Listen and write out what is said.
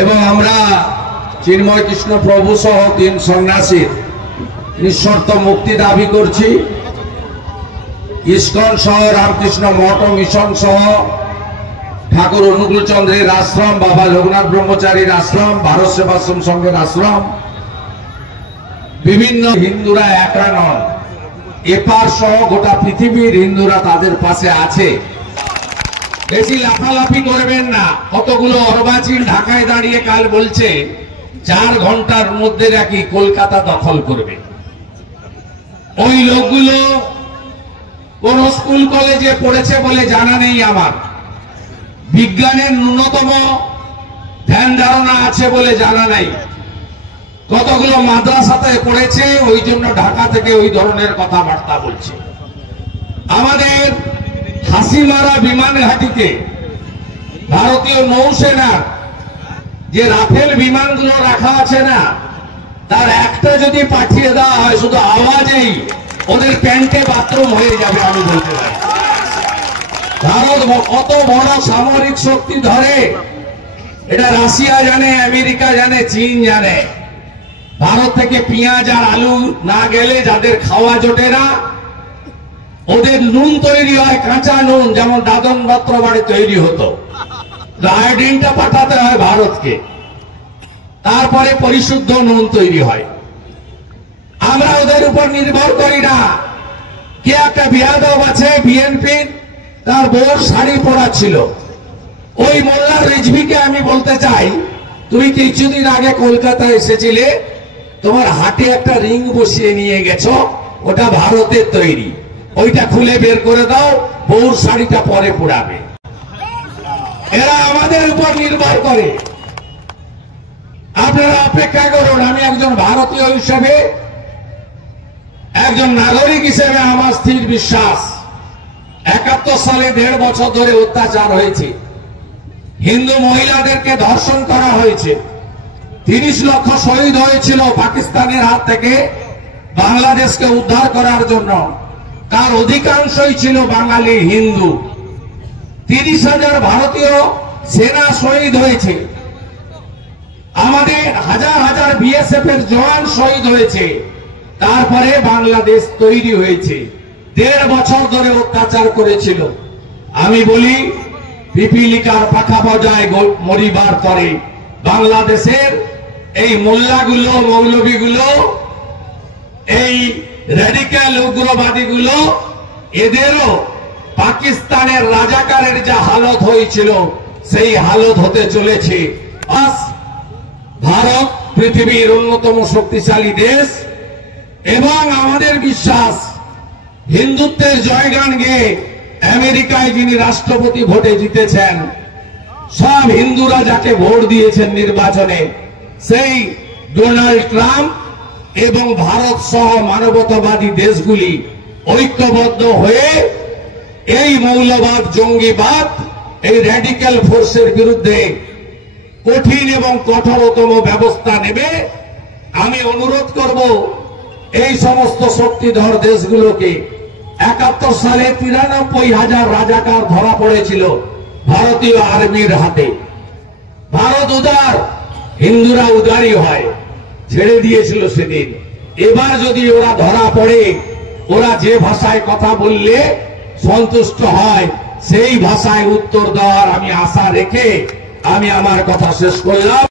এবং আমরা চিন্ময় কৃষ্ণ প্রভু সহ 3 সন্ন্যাসীর নিঃশর্ত মুক্তি দাবি করছি। ইস্কন সহ রামকৃষ্ণ মঠ ও মিশন সহ ঠাকুর অনুকূল চন্দ্রের আশ্রম, বাবা লোকনাথ ব্রহ্মচারীর আশ্রম, ভারত সেবাশ্রম সংঘের আশ্রম, বিভিন্ন হিন্দুরা একা নন, এপার সহ গোটা পৃথিবীর হিন্দুরা তাদের পাশে আছে। বেশি লাফালাফি করবেন না। কতগুলো অর্বাচীন ঢাকায় দাঁড়িয়ে কাল বলছে 4 ঘন্টার মধ্যে নাকি কলকাতা দখল করবে। ওই লোকগুলো কোন স্কুল কলেজে পড়েছে বলে জানা নেই আমার, বিজ্ঞানের ন্যূনতম ধ্যান ধারণা আছে বলে জানা নাই, কতগুলো মাদ্রাসাতে পড়েছে, ওই জন্য ঢাকা থেকে ওই ধরনের কথাবার্তা বলছে। আমাদের হাসিমারা বিমান ঘাঁটিতে ভারতীয় নৌসেনার যে রাফেল বিমানগুলো রাখা আছে না, তার একটা যদি পাঠিয়ে দেওয়া হয়, শুধু আওয়াজেই ওদের প্যান্টে বাথরুম হয়ে যাবে। আমি বলতে পারি ভারত কত বড় সামরিক শক্তি ধরে, এটা রাশিয়া জানে, আমেরিকা জানে, চীন জানে। ভারত থেকে পেঁয়াজ আর আলু না গেলে যাদের খাওয়া জোটে না, ওদের নুন তৈরি হয় কাঁচা নুন, যেমন দাদন পত্র বাড়ি তৈরি হতো, আয়োডিনটা পাঠাতে হয় ভারতকে, তারপরে পরিশুদ্ধ নুন তৈরি হয়। আমরা ওদের উপর নির্ভর করি না। কে একটা বিয়াদব আছে বিএনপি, তার বউর শাড়ি পরা ছিল, ওই মোল্লা রিজভিকে আমি বলতে চাই, তুমি কিছুদিন আগে কলকাতায় এসেছিলে, তোমার হাতে একটা রিং বসিয়ে নিয়ে গেছো, ওটা ভারতের তৈরি, ওইটা খুলে বের করে দাও, বউর শাড়িটা পরে পোড়াবে। এরা আমাদের উপর নির্ভর করে। আপনারা অপেক্ষা করুন। আমি একজন ভারতীয় হিসেবে, একজন নাগরিক হিসেবে আমার স্থির বিশ্বাস, 71 সালে 1.5 বছর ধরে অত্যাচার হয়েছে, হিন্দু মহিলাদেরকে ধর্ষণ করা হয়েছে, 30 লক্ষ শহীদ হয়েছিল পাকিস্তানের হাত থেকে বাংলাদেশকে উদ্ধার করার জন্য, তার অধিকাংশই ছিল বাঙালি হিন্দু। 30,000 ভারতীয় সেনা শহীদ হয়েছে, আমাদের হাজার হাজার বিএসএফ এর জওয়ান শহীদ হয়েছে, তারপরে বাংলাদেশ তৈরি হয়েছে। 1.5 বছর ধরে অত্যাচার করেছিল। আমি বলি, পিপিলিকার পাখা বজায় মরিবার পরে বাংলাদেশের এই মোল্লাগুলো, মৌলবীগুলো, এই রেডিক্যাল উগ্রবাদীগুলো, এদেরও পাকিস্তানের রাজাকারের যা হালত হয়েছিল সেই হালত হতে চলেছে। ভারত পৃথিবীর অন্যতম শক্তিশালী দেশ, এবং আমাদের বিশ্বাস হিন্দুত্বের জয়গান গেয়ে আমেরিকায় যিনি রাষ্ট্রপতি ভোটে জিতেছেন, সব হিন্দুরা যাকে ভোট দিয়েছেন নির্বাচনে, সেই ডোনাল্ড ট্রাম্প এবং ভারত সহ মানবতাবাদী দেশগুলি ঐক্যবদ্ধ হয়ে এই মৌলবাদ, জঙ্গিবাদ, এই র্যাডিক্যাল ফোর্সের বিরুদ্ধে কঠিন এবং কঠোরতম ব্যবস্থা নেবে। আমি অনুরোধ করব এই সমস্ত শক্তিধর দেশগুলোকে। 71 সালে 93,000 রাজাকার ধরা পড়েছিল ভারতীয় আর্মির হাতে। ভারত উদার, হিন্দুরা উদারই হয়, ছেড়ে দিয়েছিল সেদিন। এবার যদি ওরা ধরা পড়ে, ওরা যে ভাষায় কথা বললে সন্তুষ্ট হয়, সেই ভাষায় উত্তর দেওয়ার আমি আশা রেখে আমি আমার কথা শেষ করলাম।